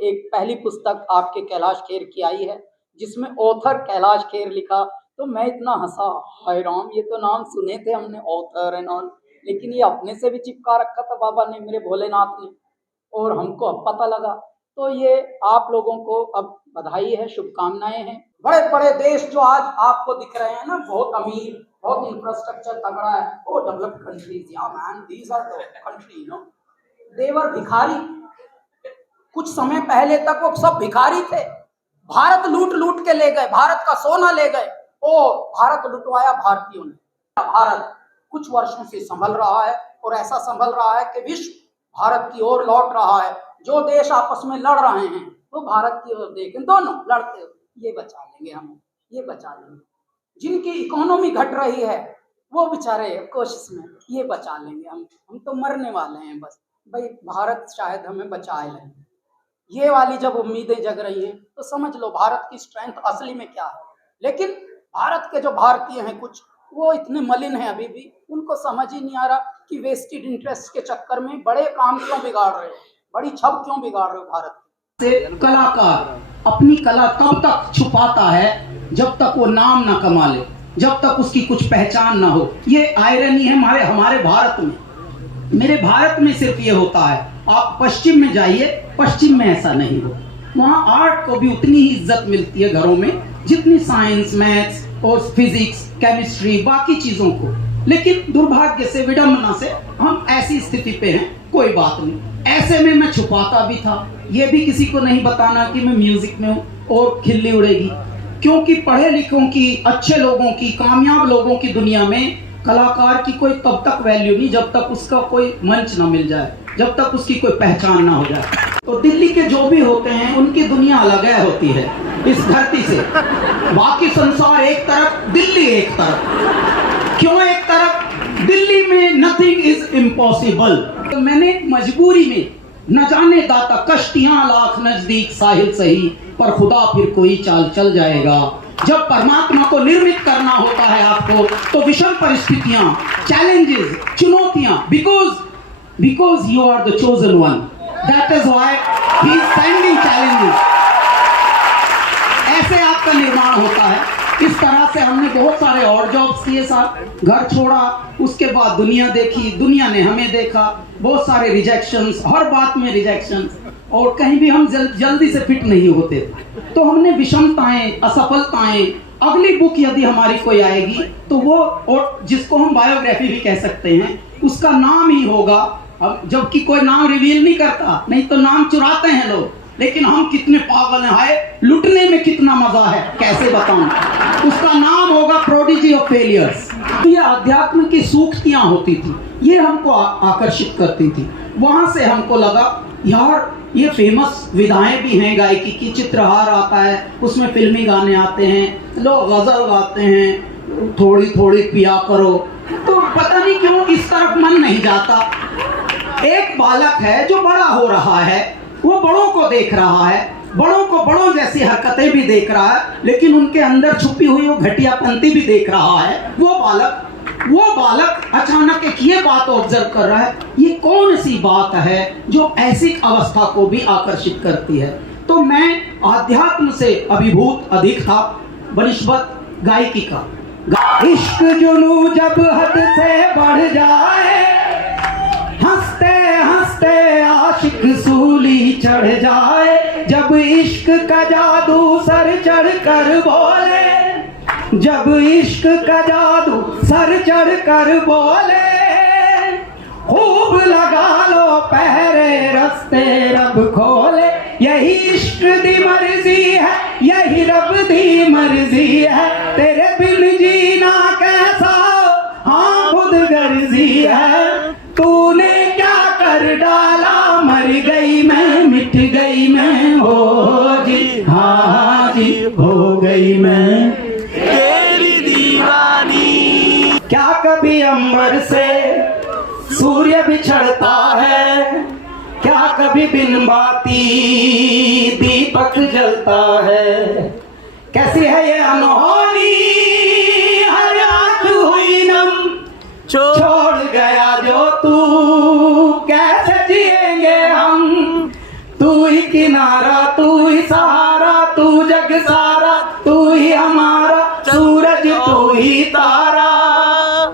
एक पहली पुस्तक आपके कैलाश खेर की आई है, जिसमें ऑथर कैलाश खेर लिखा, तो मैं इतना हंसा, हाय राम, ये तो नाम सुने थे हमने ऑथर एंड ऑल, लेकिन ये अपने से भी चिपका रखा था बाबा ने, मेरे भोलेनाथ ने, और हमको अब पता लगा। तो ये आप लोगों को अब बधाई है, शुभकामनाएं हैं। बड़े बड़े देश जो आज आपको दिख रहे हैं ना, बहुत अमीर, बहुत इंफ्रास्ट्रक्चर तगड़ा है, वो डेवलप्ड कंट्रीज, या man, these are the country, you know, they were भिखारी। कुछ समय पहले तक वो सब भिखारी थे। भारत लूट लूट के ले गए, भारत का सोना ले गए, ओ भारत लुटवाया भारतीयों ने। भारत कुछ वर्षों से संभल रहा है, और ऐसा संभल रहा है कि विश्व भारत की ओर लौट रहा है। जो देश आपस में लड़ रहे हैं वो भारत की ओर देखें, दोनों लड़ते, ये बचा लेंगे हम, ये बचा लेंगे। जिनकी इकोनॉमी घट रही है वो बेचारे कोशिश में, ये बचा लेंगे हम तो मरने वाले हैं बस, भाई भारत शायद हमें बचा लें। ये वाली जब उम्मीदें जग रही हैं तो समझ लो भारत की स्ट्रेंथ असली में क्या है। लेकिन भारत के जो भारतीय हैं कुछ, वो इतने मलिन हैं अभी भी, उनको समझ ही नहीं आ रहा कि वेस्टेड इंटरेस्ट के चक्कर में बड़े काम क्यों बिगाड़ रहे हो, बड़ी छब क्यों बिगाड़ रहे हो भारत से। कलाकार अपनी कला तब तक छुपाता है जब तक वो नाम ना कमा ले, जब तक उसकी कुछ पहचान ना हो। ये आयरनी है हमारे भारत में। मेरे भारत में सिर्फ ये होता है, आप पश्चिम में जाइए, पश्चिम में ऐसा नहीं हो। वहाँ आर्ट को भी उतनी ही इज्जत मिलती है घरों में जितनी साइंस, मैथ्स और फिजिक्स, केमिस्ट्री, बाकी चीजों को। लेकिन दुर्भाग्य से, विडंबना से हम ऐसी स्थिति पे हैं। कोई बात नहीं, ऐसे में मैं छुपाता भी था, ये भी किसी को नहीं बताना कि मैं म्यूजिक में हूँ और खिल्ली उड़ेगी, क्योंकि पढ़े लिखों की, अच्छे लोगों की, कामयाब लोगों की दुनिया में कलाकार की कोई तब तक वैल्यू नहीं जब तक उसका कोई मंच ना मिल जाए, जब तक उसकी कोई पहचान ना हो जाए। तो दिल्ली के जो भी होते हैं उनकी दुनिया अलग है होती है इस धरती से। बाकी संसार एक तरफ, दिल्ली एक तरफ। क्यों एक तरफ? दिल्ली में नथिंग इज इम्पॉसिबल। तो मैंने मजबूरी में, न जाने दाता कश्तियां लाख नजदीक साहिल सही, पर खुदा फिर कोई चाल चल जाएगा। जब परमात्मा को निर्मित करना होता है आपको, तो विषम परिस्थितियां, चैलेंजेस, चुनौतियां, because you are the chosen one, that is why he is sending challenges. ऐसे आपका निर्माण होता है। इस तरह से हमने बहुत सारे और जॉब्स किए साहब, घर छोड़ा, उसके बाद दुनिया देखी, दुनिया ने हमें देखा, बहुत सारे रिजेक्शंस, हर बात में रिजेक्शंस, और कहीं भी हम जल्दी से फिट नहीं होते। तो हमने विषमताएं, असफलताएं, अगली बुक यदि हमारी कोई आएगी तो वो, और जिसको हम बायोग्राफी भी कह सकते हैं, उसका नाम ही होगा, जबकि कोई नाम रिवील नहीं करता, नहीं तो नाम चुराते हैं लोग। लेकिन हम कितने पागल हैं, हाय लुटने में कितना मजा है, कैसे बताऊं। उसका नाम होगा प्रोडिजी ऑफ फेलियर्स। ये अध्यात्म की सूक्तियां होती थी, ये हमको आकर्षित करती थी। वहां से हमको लगा यार ये फेमस विधाएं भी हैं गायकी की, चित्रहार आता है, उसमें फिल्मी गाने आते हैं, लोग गजल गाते हैं, थोड़ी थोड़ी पिया करो। तो पता नहीं क्यों इस तरफ मन नहीं जाता। एक बालक है जो बड़ा हो रहा है, वो बड़ों को देख रहा है, बड़ों को बड़ों जैसी हरकतें भी देख रहा है, लेकिन उनके अंदर छुपी हुई वो घटियापंती भी देख रहा है। वो बालक अचानक एक ये बात ऑब्जर्व कर रहा है, ये कौन सी बात है जो ऐसी अवस्था को भी आकर्षित करती है। तो मैं आध्यात्म से अभिभूत अधिक था बनिस्बत गायकी का। इश्क जुनू जब हद से बढ़ जाए, हंसते हंसते आशिक सूली चढ़ जाए, जब इश्क का जादू सर चढ़ कर बोले, जब इश्क का जादू सर चढ़ कर बोले, खूब लगा लो पहरे रास्ते रब खोले। यही इश्क दी मर्जी है, यही रब दी मर्जी है, तेरे बिन जीना कैसा हाँ खुद गर्जी है। तूने क्या कर डाला, मर गई मैं, मिट गई मैं, हो जी हाँ जी, हो गई मैं तेरी दीवानी। क्या कभी अंबर से सूर्य बिछड़ता है, क्या कभी बिन बाती दीपक जलता है। कैसी है ये अनहोनी, हर आंख हुई नम, छोड़ गया जो तू, कैसे जिएंगे हम, तू ही किनारा, तू ही सहारा, तू जग सारा, तू ही हमारा सूरज, तू ही तारा।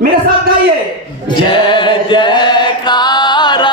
मेरे साथ गाइए, जय